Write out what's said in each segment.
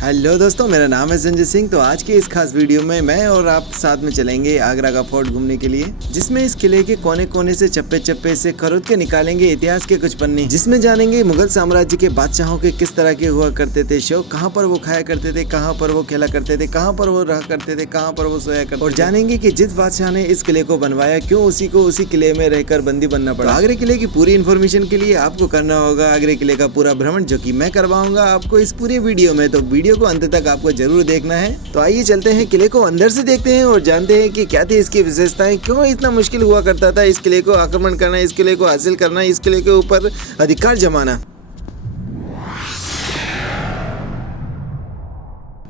Hello दोस्तों, मेरा नाम है संजय सिंह। तो आज के इस खास वीडियो में मैं और आप साथ में चलेंगे आगरा का फोर्ट घूमने के लिए, जिसमें इस किले के कोने कोने से चप्पे चप्पे से खरोद के निकालेंगे इतिहास के कुछ पन्ने, जिसमें जानेंगे मुगल साम्राज्य के बादशाहों के किस तरह के हुआ करते थे शो, कहाँ पर वो खाया करते थे, कहाँ पर वो खेला करते थे, कहाँ पर वो रहा करते थे, कहाँ पर वो सोया करते, और जानेंगे कि जिस बादशाह ने इस किले को बनवाया क्यों उसी को उसी किले में रहकर बंदी बनना पड़ा। आगरे किले की पूरी इन्फॉर्मेशन के लिए आपको करना होगा आगरे किले का पूरा भ्रमण, जो कि मैं करवाऊंगा आपको इस पूरे वीडियो में। तो वीडियो को अंत तक आपको जरूर देखना है। तो आइए चलते हैं, किले को अंदर से देखते हैं और जानते हैं कि क्या थी इसकी विशेषताएं, क्यों इतना मुश्किल हुआ करता था इस किले को आक्रमण करना, इस किले को हासिल करना, इस किले के ऊपर अधिकार जमाना।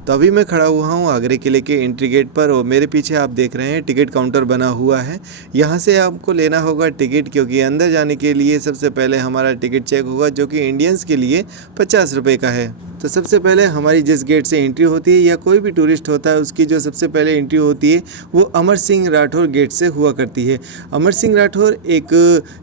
तो अभी मैं खड़ा हुआ हूँ आगरे किले के एंट्री गेट पर और मेरे पीछे आप देख रहे हैं टिकट काउंटर बना हुआ है। यहाँ से आपको लेना होगा टिकट, क्योंकि अंदर जाने के लिए सबसे पहले हमारा टिकट चेक होगा, जो कि इंडियंस के लिए 50 रुपये का है। तो सबसे पहले हमारी जिस गेट से एंट्री होती है या कोई भी टूरिस्ट होता है उसकी जो सबसे पहले एंट्री होती है वो अमर सिंह राठौर गेट से हुआ करती है। अमर सिंह राठौर एक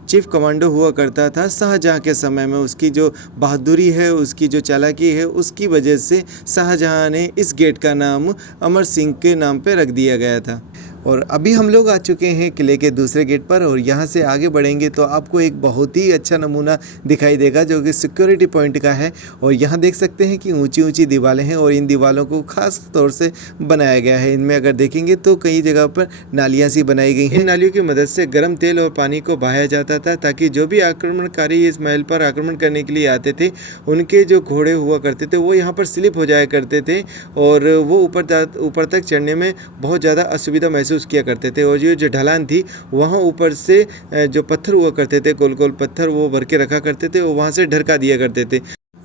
चीफ कमांडो हुआ करता था शाहजहाँ के समय में। उसकी जो बहादुरी है, उसकी जो चालाकी है, उसकी वजह से शाहजहाँ ने इस गेट का नाम अमर सिंह के नाम पे रख दिया गया था। और अभी हम लोग आ चुके हैं किले के दूसरे गेट पर और यहाँ से आगे बढ़ेंगे तो आपको एक बहुत ही अच्छा नमूना दिखाई देगा, जो कि सिक्योरिटी पॉइंट का है। और यहाँ देख सकते हैं कि ऊंची ऊंची दीवारें हैं और इन दीवारों को खास तौर से बनाया गया है। इनमें अगर देखेंगे तो कई जगह पर नालियाँ सी बनाई गई हैं। इन नालियों की मदद से गर्म तेल और पानी को बहाया जाता था, ताकि जो भी आक्रमणकारी इस महल पर आक्रमण करने के लिए आते थे उनके जो घोड़े हुआ करते थे वो यहाँ पर स्लिप हो जाया करते थे और वो ऊपर तक चढ़ने में बहुत ज़्यादा असुविधा महसूस किया करते थे। और ये जो ढलान थी वहाँ ऊपर से जो पत्थर हुआ करते थे, गोल गोल पत्थर, वो भर के रखा करते थे और वहाँ से ढरका दिया करते थे।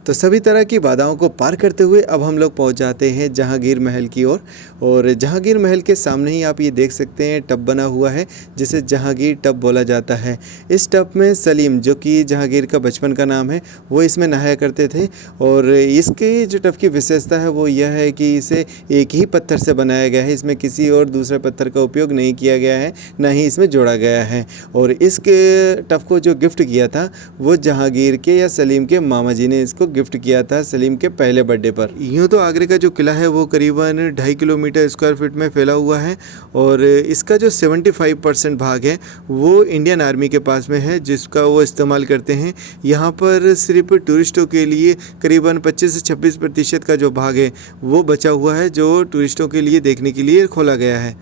तो सभी तरह की बाधाओं को पार करते हुए अब हम लोग पहुंच जाते हैं जहांगीर महल की ओर। और जहांगीर महल के सामने ही आप ये देख सकते हैं टब बना हुआ है, जिसे जहांगीर टब बोला जाता है। इस टब में सलीम, जो कि जहांगीर का बचपन का नाम है, वो इसमें नहाया करते थे। और इसके जो टब की विशेषता है वो यह है कि इसे एक ही पत्थर से बनाया गया है, इसमें किसी और दूसरे पत्थर का उपयोग नहीं किया गया है, ना ही इसमें जोड़ा गया है। और इसके टब को जो गिफ्ट किया था वो जहांगीर के या सलीम के मामा जी ने इसको गिफ्ट किया था सलीम के पहले बर्थडे पर। यूँ तो आगरे का जो किला है वो करीबन 2.5 किलोमीटर स्क्वायर फीट में फैला हुआ है और इसका जो 75% भाग है वो इंडियन आर्मी के पास में है, जिसका वो इस्तेमाल करते हैं। यहाँ पर सिर्फ टूरिस्टों के लिए करीबन 25 से 26% का जो भाग है वो बचा हुआ है, जो टूरिस्टों के लिए देखने के लिए खोला गया है।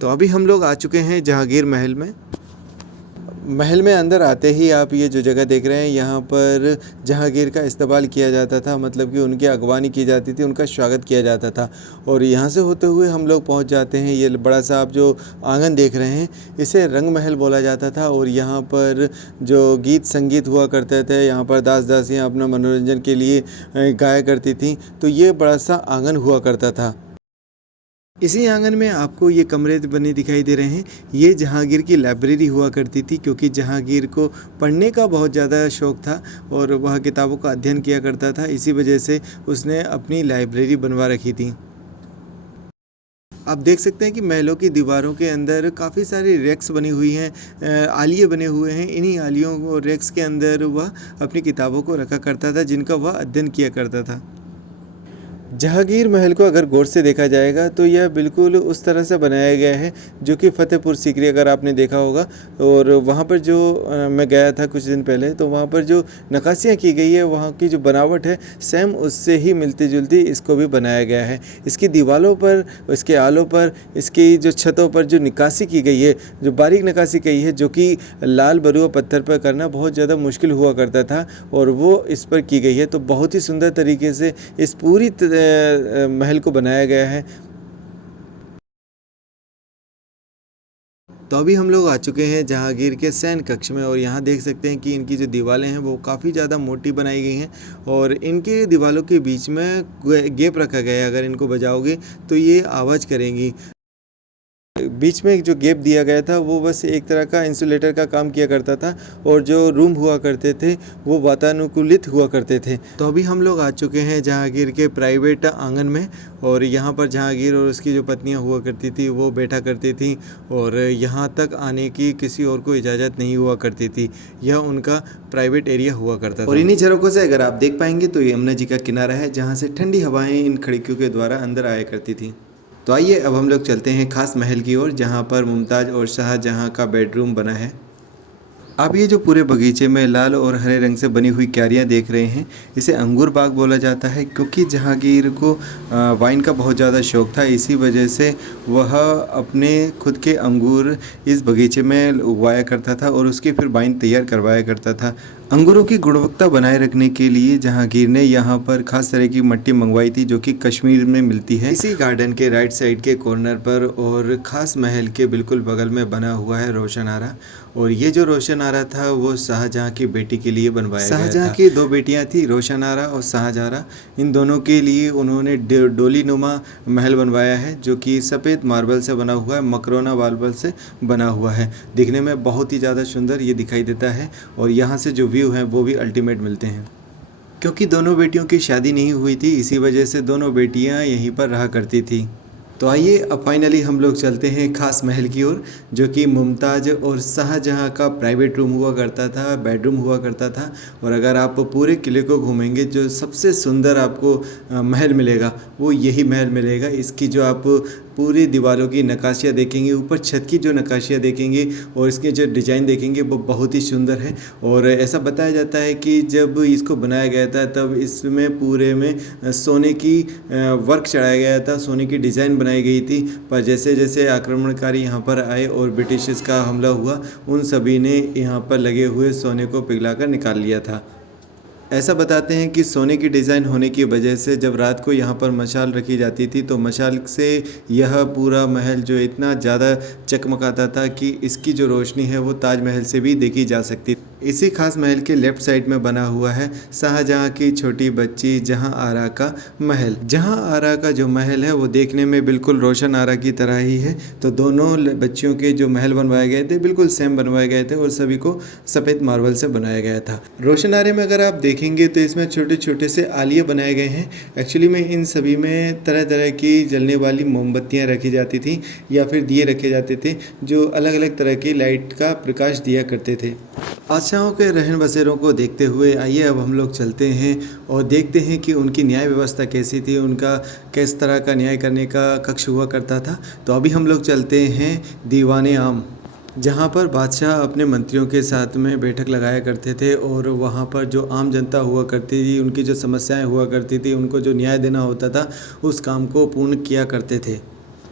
तो अभी हम लोग आ चुके हैं जहांगीर महल में। महल में अंदर आते ही आप ये जो जगह देख रहे हैं, यहाँ पर जहांगीर का इस्तकबाल किया जाता था, मतलब कि उनकी अगवानी की जाती थी, उनका स्वागत किया जाता था। और यहाँ से होते हुए हम लोग पहुँच जाते हैं, ये बड़ा सा आप जो आंगन देख रहे हैं इसे रंग महल बोला जाता था। और यहाँ पर जो गीत संगीत हुआ करते थे, यहाँ पर दास दासियाँ अपना मनोरंजन के लिए गाया करती थीं। तो ये बड़ा सा आंगन हुआ करता था। इसी आंगन में आपको ये कमरे बने दिखाई दे रहे हैं, ये जहांगीर की लाइब्रेरी हुआ करती थी, क्योंकि जहांगीर को पढ़ने का बहुत ज़्यादा शौक़ था और वह किताबों का अध्ययन किया करता था। इसी वजह से उसने अपनी लाइब्रेरी बनवा रखी थी। आप देख सकते हैं कि महलों की दीवारों के अंदर काफ़ी सारी रैक्स बनी हुई हैं, आलिये बने हुए हैं। इन्हीं आलियों और रैक्स के अंदर वह अपनी किताबों को रखा करता था, जिनका वह अध्ययन किया करता था। जहांगीर महल को अगर गौर से देखा जाएगा तो यह बिल्कुल उस तरह से बनाया गया है जो कि फतेहपुर सीकरी अगर आपने देखा होगा। और वहाँ पर जो मैं गया था कुछ दिन पहले, तो वहाँ पर जो नक्काशियाँ की गई है, वहाँ की जो बनावट है सेम उससे ही मिलती जुलती इसको भी बनाया गया है। इसकी दीवारों पर, इसके आलों पर, इसकी जो छतों पर जो निकासी की गई है, जो बारीक नक्काशी की है, जो कि लाल बरुआ पत्थर पर करना बहुत ज़्यादा मुश्किल हुआ करता था, और वो इस पर की गई है। तो बहुत ही सुंदर तरीके से इस पूरी महल को बनाया गया है। तो अभी हम लोग आ चुके हैं जहांगीर के शयन कक्ष में और यहाँ देख सकते हैं कि इनकी जो दीवारें हैं वो काफ़ी ज़्यादा मोटी बनाई गई हैं और इनके दीवारों के बीच में गैप रखा गया है। अगर इनको बजाओगे तो ये आवाज़ करेंगी। बीच में जो गैप दिया गया था वो बस एक तरह का इंसुलेटर का काम किया करता था और जो रूम हुआ करते थे वो वातानुकूलित हुआ करते थे। तो अभी हम लोग आ चुके हैं जहांगीर के प्राइवेट आंगन में और यहाँ पर जहांगीर और उसकी जो पत्नियाँ हुआ करती थी वो बैठा करती थी और यहाँ तक आने की किसी और को इजाज़त नहीं हुआ करती थी। यह उनका प्राइवेट एरिया हुआ करता था। और इन्हीं झरोकों से अगर आप देख पाएंगे तो ये यमुना जी का किनारा है जहाँ से ठंडी हवाएं इन खिड़कियों के द्वारा अंदर आया करती थी। तो आइए अब हम लोग चलते हैं खास महल की ओर जहाँ पर मुमताज़ और शाहजहाँ का बेडरूम बना है। आप ये जो पूरे बगीचे में लाल और हरे रंग से बनी हुई क्यारियाँ देख रहे हैं इसे अंगूर बाग बोला जाता है, क्योंकि जहांगीर को वाइन का बहुत ज़्यादा शौक़ था। इसी वजह से वह अपने खुद के अंगूर इस बगीचे में उगाया करता था और उसकी फिर वाइन तैयार करवाया करता था। अंगूरों की गुणवत्ता बनाए रखने के लिए जहांगीर ने यहाँ पर खास तरह की मिट्टी मंगवाई थी जो कि कश्मीर में मिलती है। इसी गार्डन के राइट साइड के कॉर्नर पर और खास महल के बिल्कुल बगल में बना हुआ है रोशनारा। और ये जो रोशनारा था वो शाहजहाँ की बेटी के लिए बनवाया गया था। शाहजहाँ की दो बेटियाँ थी, रोशनारा और शाहजहाँ। इन दोनों के लिए उन्होंने डोली नुमा महल बनवाया है जो कि सफ़ेद मार्बल से बना हुआ है, मकरोना मार्बल से बना हुआ है। दिखने में बहुत ही ज़्यादा सुंदर ये दिखाई देता है और यहाँ से जो व्यू है वो भी अल्टीमेट मिलते हैं। क्योंकि दोनों बेटियों की शादी नहीं हुई थी इसी वजह से दोनों बेटियाँ यहीं पर रहा करती थी। तो आइए अब फाइनली हम लोग चलते हैं खास महल की ओर जो कि मुमताज़ और शाहजहाँ का प्राइवेट रूम हुआ करता था, बेडरूम हुआ करता था। और अगर आप पूरे किले को घूमेंगे जो सबसे सुंदर आपको महल मिलेगा वो यही महल मिलेगा। इसकी जो आप पूरी दीवारों की नक्काशियाँ देखेंगे, ऊपर छत की जो नक्काशियाँ देखेंगे और इसके जो डिज़ाइन देखेंगे वो बहुत ही सुंदर है। और ऐसा बताया जाता है कि जब इसको बनाया गया था तब इसमें पूरे में सोने की वर्क चढ़ाया गया था, सोने की डिज़ाइन बनाई गई थी। पर जैसे जैसे आक्रमणकारी यहाँ पर आए और ब्रिटिशर्स का हमला हुआ उन सभी ने यहाँ पर लगे हुए सोने को पिघलाकर निकाल लिया था। ऐसा बताते हैं कि सोने की डिज़ाइन होने की वजह से जब रात को यहाँ पर मशाल रखी जाती थी तो मशाल से यह पूरा महल जो इतना ज़्यादा चकमकाता था कि इसकी जो रोशनी है वो ताजमहल से भी देखी जा सकती। इसी खास महल के लेफ्ट साइड में बना हुआ है शाहजहाँ की छोटी बच्ची जहाँ आरा का महल। जहाँ आरा का जो महल है वो देखने में बिल्कुल रोशन आरा की तरह ही है। तो दोनों बच्चियों के जो महल बनवाए गए थे बिल्कुल सेम बनवाए गए थे और सभी को सफ़ेद मार्बल से बनाया गया था। रोशन आरे में अगर आप देखेंगे तो इसमें छोटे छोटे से आलिया बनाए गए हैं। एक्चुअली में इन सभी में तरह तरह की जलने वाली मोमबत्तियाँ रखी जाती थी या फिर दिए रखे जाते थे जो अलग अलग तरह की लाइट का प्रकाश दिया करते थे। बादशाहों के रहन बसेरों को देखते हुए आइए अब हम लोग चलते हैं और देखते हैं कि उनकी न्याय व्यवस्था कैसी थी, उनका किस तरह का न्याय करने का कक्ष हुआ करता था। तो अभी हम लोग चलते हैं दीवाने आम, जहाँ पर बादशाह अपने मंत्रियों के साथ में बैठक लगाया करते थे और वहाँ पर जो आम जनता हुआ करती थी, उनकी जो समस्याएं हुआ करती थी, उनको जो न्याय देना होता था उस काम को पूर्ण किया करते थे।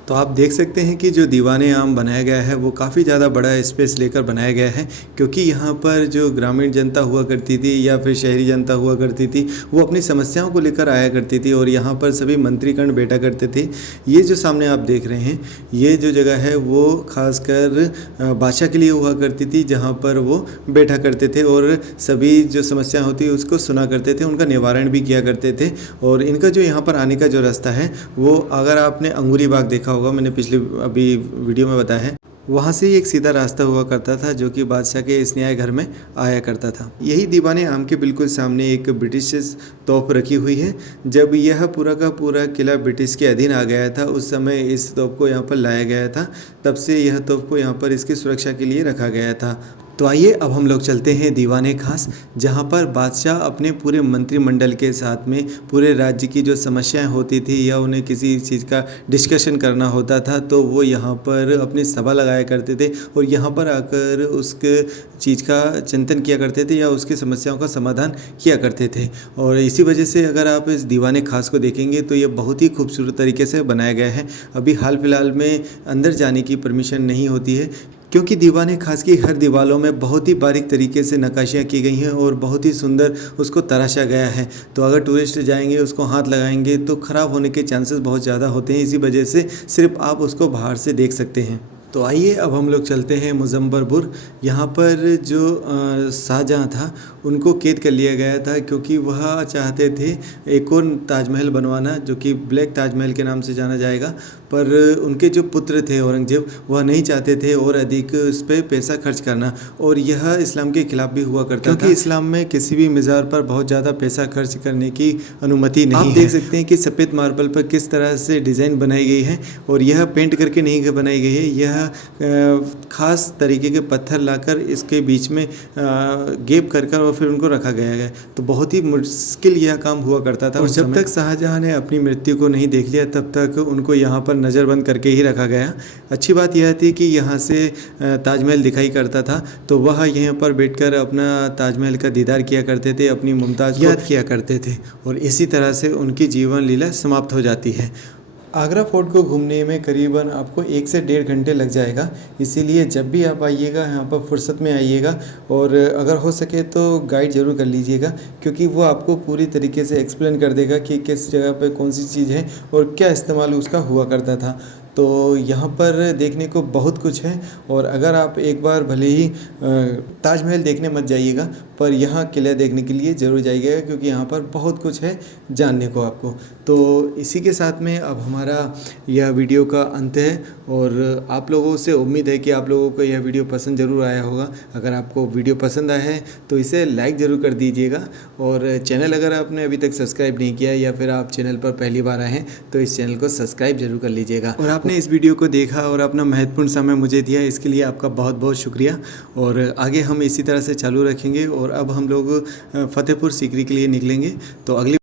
तो आप देख सकते हैं कि जो दीवाने आम बनाया गया है वो काफ़ी ज़्यादा बड़ा स्पेस लेकर बनाया गया है, क्योंकि यहाँ पर जो ग्रामीण जनता हुआ करती थी या फिर शहरी जनता हुआ करती थी वो अपनी समस्याओं को लेकर आया करती थी और यहाँ पर सभी मंत्रीगण बैठा करते थे। ये जो सामने आप देख रहे हैं ये जो जगह है वो खासकर बादशाह के लिए हुआ करती थी, जहाँ पर वो बैठा करते थे और सभी जो समस्या होती है उसको सुना करते थे, उनका निवारण भी किया करते थे। और इनका जो यहाँ पर आने का जो रास्ता है वो अगर आपने अंगूरी बाग देखा होगा, मैंने पिछले अभी वीडियो में बताया है, वहाँ से ही एक सीधा रास्ता हुआ करता था जो कि बादशाह के इस न्याय घर में आया करता था। यही दीवाने आम के बिल्कुल सामने एक ब्रिटिश तोप रखी हुई है। जब यह पूरा का पूरा किला ब्रिटिश के अधीन आ गया था उस समय इस तोप को यहाँ पर लाया गया था, तब से यह तोप को यहाँ पर इसकी सुरक्षा के लिए रखा गया था। तो आइए अब हम लोग चलते हैं दीवाने खास, जहाँ पर बादशाह अपने पूरे मंत्रिमंडल के साथ में पूरे राज्य की जो समस्याएं होती थी या उन्हें किसी चीज़ का डिस्कशन करना होता था तो वो यहाँ पर अपनी सभा लगाया करते थे और यहाँ पर आकर उसके चीज़ का चिंतन किया करते थे या उसकी समस्याओं का समाधान किया करते थे। और इसी वजह से अगर आप इस दीवाने खास को देखेंगे तो ये बहुत ही खूबसूरत तरीके से बनाया गया है। अभी हाल फिलहाल में अंदर जाने की परमिशन नहीं होती है क्योंकि दीवाने खास की हर दीवारों में बहुत ही बारीक तरीके से नक्काशियाँ की गई हैं और बहुत ही सुंदर उसको तराशा गया है। तो अगर टूरिस्ट जाएंगे उसको हाथ लगाएंगे तो ख़राब होने के चांसेस बहुत ज़्यादा होते हैं, इसी वजह से सिर्फ आप उसको बाहर से देख सकते हैं। तो आइए अब हम लोग चलते हैं मुज़फ़्फ़रपुर। यहाँ पर जो शाहजहाँ था उनको कैद कर लिया गया था क्योंकि वह चाहते थे एक और ताजमहल बनवाना जो कि ब्लैक ताजमहल के नाम से जाना जाएगा, पर उनके जो पुत्र थे औरंगज़ेब वह नहीं चाहते थे और अधिक उस पर पैसा खर्च करना, और यह इस्लाम के खिलाफ भी हुआ करता था क्योंकि इस्लाम में किसी भी मज़ार पर बहुत ज़्यादा पैसा खर्च करने की अनुमति नहीं है। आप देख सकते हैं कि सफ़ेद मार्बल पर किस तरह से डिज़ाइन बनाई गई है, और यह पेंट करके नहीं बनाई गई है, यह ख़ास तरीके के पत्थर लाकर इसके बीच में गैप कर और फिर उनको रखा गया है। तो बहुत ही मुश्किल यह काम हुआ करता था, और जब तक शाहजहाँ ने अपनी मृत्यु को नहीं देख लिया तब तक उनको यहाँ पर नज़रबंद करके ही रखा गया। अच्छी बात यह थी कि यहाँ से ताजमहल दिखाई करता था, तो वह यहाँ पर बैठकर अपना ताजमहल का दीदार किया करते थे, अपनी मुमताज़ याद किया करते थे, और इसी तरह से उनकी जीवन लीला समाप्त हो जाती है। आगरा फोर्ट को घूमने में करीबन आपको 1 से 1.5 घंटे लग जाएगा, इसीलिए जब भी आप आइएगा यहाँ पर फुर्सत में आइएगा, और अगर हो सके तो गाइड ज़रूर कर लीजिएगा क्योंकि वो आपको पूरी तरीके से एक्सप्लेन कर देगा कि किस जगह पे कौन सी चीज़ है और क्या इस्तेमाल उसका हुआ करता था। तो यहाँ पर देखने को बहुत कुछ है, और अगर आप एक बार भले ही ताजमहल देखने मत जाइएगा पर यहाँ किला देखने के लिए ज़रूर जाइएगा क्योंकि यहाँ पर बहुत कुछ है जानने को आपको। तो इसी के साथ में अब हमारा यह वीडियो का अंत है, और आप लोगों से उम्मीद है कि आप लोगों को यह वीडियो पसंद ज़रूर आया होगा। अगर आपको वीडियो पसंद आया है तो इसे लाइक ज़रूर कर दीजिएगा, और चैनल अगर आपने अभी तक सब्सक्राइब नहीं किया या फिर आप चैनल पर पहली बार आए हैं तो इस चैनल को सब्सक्राइब ज़रूर कर लीजिएगा। और आपने इस वीडियो को देखा और अपना महत्वपूर्ण समय मुझे दिया, इसके लिए आपका बहुत बहुत शुक्रिया। और आगे हम इसी तरह से चालू रखेंगे, और अब हम लोग फतेहपुर सीकरी के लिए निकलेंगे। तो अगली